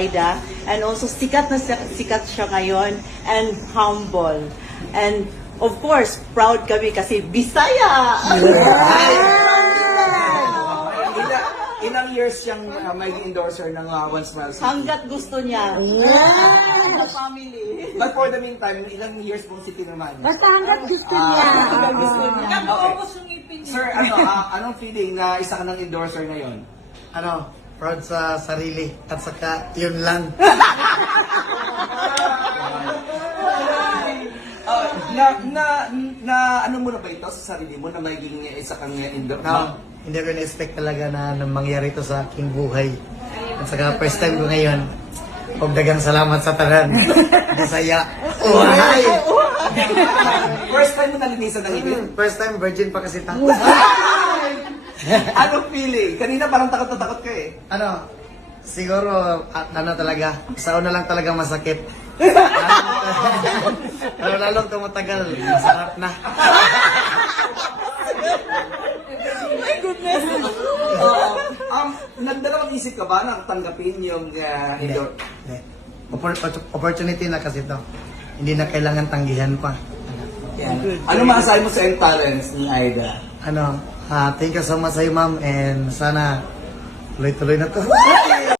Aida. And also, sikat na sikat siya ngayon and humble. And of course, proud kami kasi Bisaya! Ilang years siyang may endorser ng One Smile City? Hanggat gusto niya. The family. But for the meantime, ilang years pong City naman? Basta hanggat gusto niya. Hanggat gusto niya. Sir, anong feeling na isa ka ng endorser ngayon? Proud sa sarili at saka yun lang. Ano mo na ba ito sa sarili mo na magiging isa kang endorser? No, hindi ko na-expect talaga na mangyari ito sa aking buhay. At saka first time ko ngayon, huwag dagang salamat sa tanan. Bisaya. Uhay! First time mo nalinisan ng ibig? First time, virgin pa kasi tayo. Anong feeling? Kanina parang takot na takot ka eh. Siguro, talaga, sa una lang talaga masakit. Pero lalong tumatagal, masarap na. Nagdalawang isip ka ba na tanggapin yung endorser? Hindi. Opportunity na kasi to. Hindi na kailangan tanggihan pa. Ano masasabi mo sa end talents ni Aida? Thank you so much sa'yo, ma'am, and sana tuloy-tuloy na to.